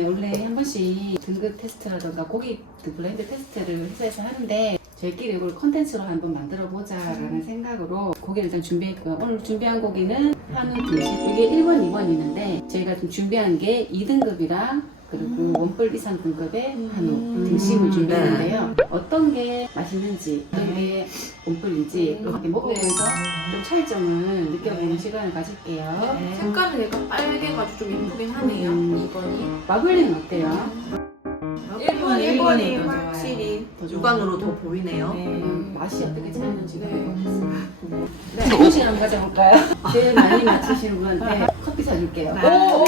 원래 한 번씩 등급 테스트라든가 고기 그 블렌드 테스트를 회사에서 하는데 저희끼리 이걸 컨텐츠로 한번 만들어 보자라는 생각으로 고기를 일단 준비했고요. 오늘 준비한 고기는 한우 등심. 이게 1번, 2번 있는데 저희가 좀 준비한 게 2등급이랑 그리고 원뿔 이상 등급의 한우 등심을 준비했는데요. 어떤 게 맛있는지, 어떤 게 원뿔인지 이렇게 먹으면서 좀 차이점을 느껴보는 시간을 가질게요. 색깔은 약간 빨개가지고 좀 예쁘긴 하네요. 음. 2번이. 마블링은 어때요? 1번, 1번이 일본이 더 확실히 더 좋아요. 육안으로 더 보이네요. 음, 맛이 어떻게 차이는지 네. 네, 정시 한번 가져볼까요? 제일 많이 맞히시는 분한테 커피 사줄게요. 네. 오!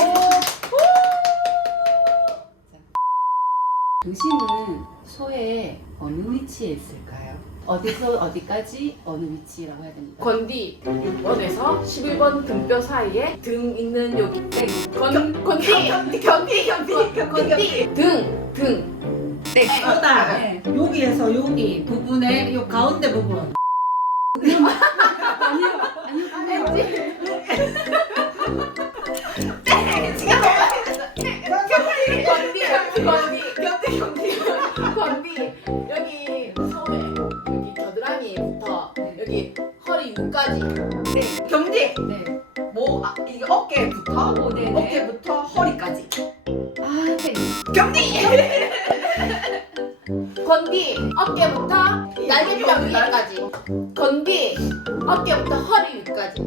등심은 소의 어느 위치에 있을까요? 어디서 어디까지 어느 위치라고 해야 됩니까? 건디 6번에서 11번 등뼈 사이에 등 있는 여기 땡. 건, 건디! 견디, 견디, 견디, 건디! 등! 등! 보다 네. 여기에서 여기 부분에 요 가운데 부분. 아니요, 아니요, 아니요. 견디. 네. 뭐 아, 이게 어깨부터 오, 네네. 어깨부터 허리까지. 아, 네. 견디. 건디 어깨부터 날개뼈 위까지 건디 어깨부터 허리 위까지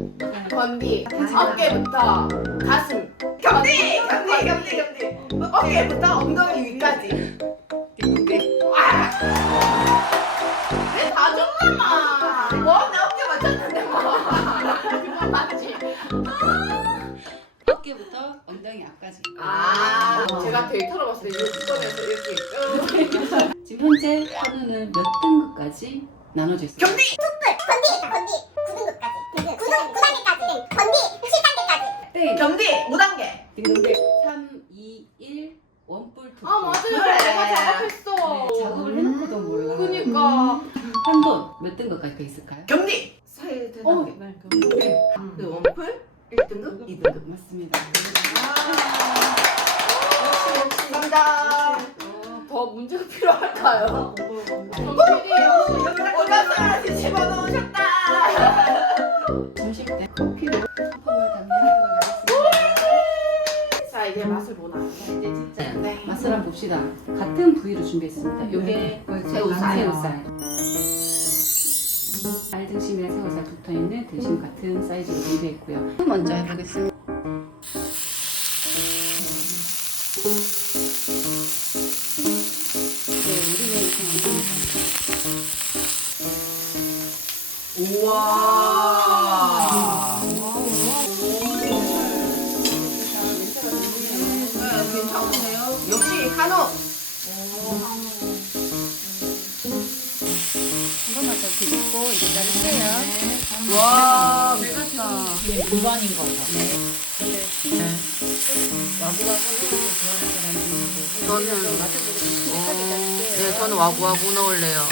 건디 어깨부터 가슴 견디, 견디, 견디, 견디. 어깨부터 엉덩이 위까지. 아, 내다 줬나마 뭐내 어깨 맞췄는데 뭐. 어깨부터 엉덩이 앞까지. 아. 제가 데이터로 봤을 때 6번에서 이렇게 지금 현재 한우는 몇 등급까지 나눠져 있어요? 견디. 건디, 건디 9등급까지. 9등, 9단계까지. 건디 7단계까지. 땡! 견디 5단계. 등급대 3, 2, 1, 원뿔 두아 맞아요 그래. 내가 작업했어 네, 작업을 해놓고도 몰라. 그니까 한돈 몇 등급까지 있을까요? 견 디. 사이 어, 대단계. 네. 그 원풀 1등급, 2등급. 맞습니다. 감사합니다. 어, 더 문제가 필요할까요? 정필이 오셨어요. 집어넣으셨다. 점심 때 커피로 펌을 담는 하겠습니다. 자 이제 맛을 보나 이제 진짜 네. 맛을 한번 봅시다. 같은 부위로 준비했습니다. 요게 새우살. 새우살. 알등심이랑 새우살 붙어 있는 등심 같은 사이즈로 준비했고요. 먼저 해보겠습니다. 네, 우와. 역시 한우. 한 번만 더 뒤집고 이제 자르세요. 와, 미쳤다. 네. 와구와구 좋아하는 사람들이 저는 네, 저는 와구와구 넣을래요.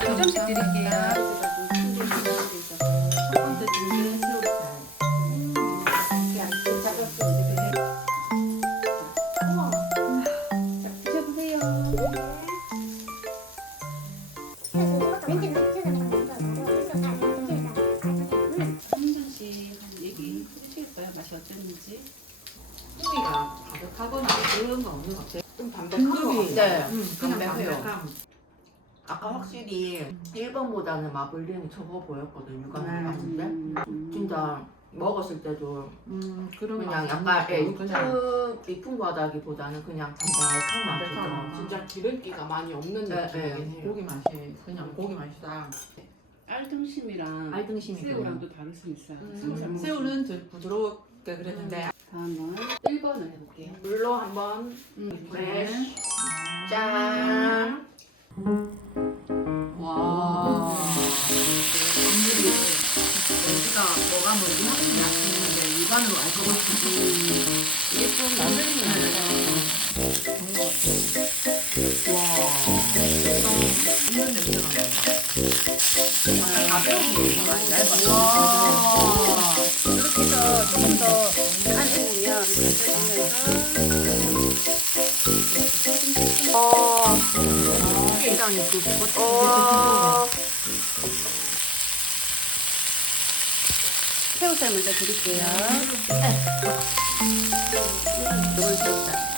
두 점씩 드릴게요. 가 가득하거나 그런 건 없는 것 같아요. 좀 담백한 거 등급이 같아 네. 음, 그냥 그냥 매워요. 담백함. 아까 확실히 1번보다는 마블링이 적어 보였거든, 육안으로 봤을 때. 음. 진짜 먹었을 때도 음, 그런 그냥 거 약간 예, 없는 것 같아요. 육즙 깊은 거다기보다는 그냥 담백한 맛이 담백한 들어. 진짜 기름기가 많이 없는 네, 느낌이긴 그냥 해요 고기 맛이 그냥 고기 맛이다. 알등심이랑 알등심이 새우랑도 다를 수 있어요. 음. 새우는 더 부드럽게 그랬는데 다음은 1번을 해볼게요. 물로 한번 음, 프레쉬 짠! 와. 여기가 뭐가 뭔지 확실히 알수 있는데 육안으로 알것 같아서 이게 좀 좋은 것 같아요. 있는 냄새가 나요. 가벼운 게 많이 얇아서. 와. 이렇게 해서 조금 더 어. 어. 새우살 먼저 드릴게요. 이걸 새우살.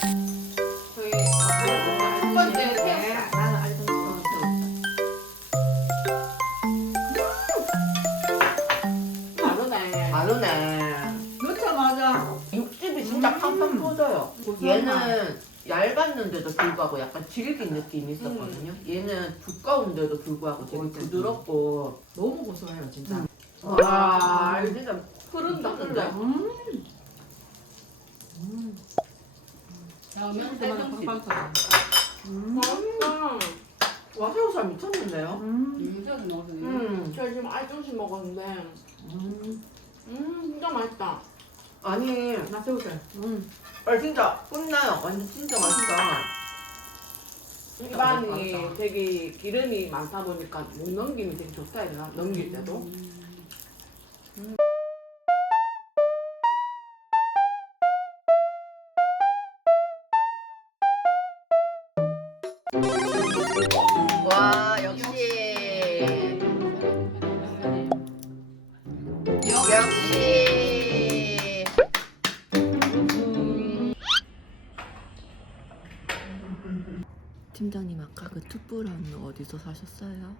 얇았는데도 불구하고 약간 질긴 느낌이 있었거든요. 얘는 두꺼운데도 불구하고 되게 부드럽고. 너무 고소해요 진짜. 와, 이거 진짜 흐른다. 흐른다. 음. 다음은 그만 쌀국수. 음. 맛있다. 와, 새우살 미쳤는데요? 음. 음, 새우살 넣어서. 음. 저 지금 알조심 먹었는데, 음. 음, 진짜 맛있다. 아니, 나 새우살. 음. 아, 진짜 끝나요. 완전 진짜 맛있다. 입안이. 되게 기름이 많다 보니까 못 넘김이 되게 좋다 해야 되나? 넘길 때도. 와, 역시. 팀장님 아까 그 투뿔한 어디서 사셨어요?